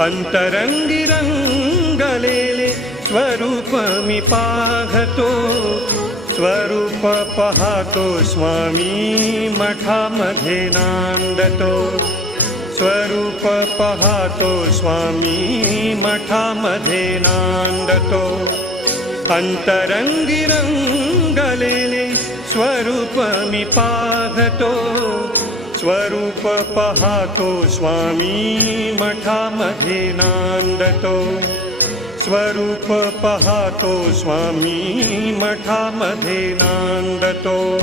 अंतरंगी रंगलेले स्वरूप मी पाहतो, स्वरूप पाहतो स्वामी मठामध्ये नांदतो, स्वरूप पाहतो स्वामी मठामध्ये नांदतो. अंतरंगी रंगलेले स्वरूप मी पाहतो, स्वरूप पाहतो स्वामी मठामध्ये नांदतो, स्वरूप पाहतो स्वामी मठामध्ये नांदतो.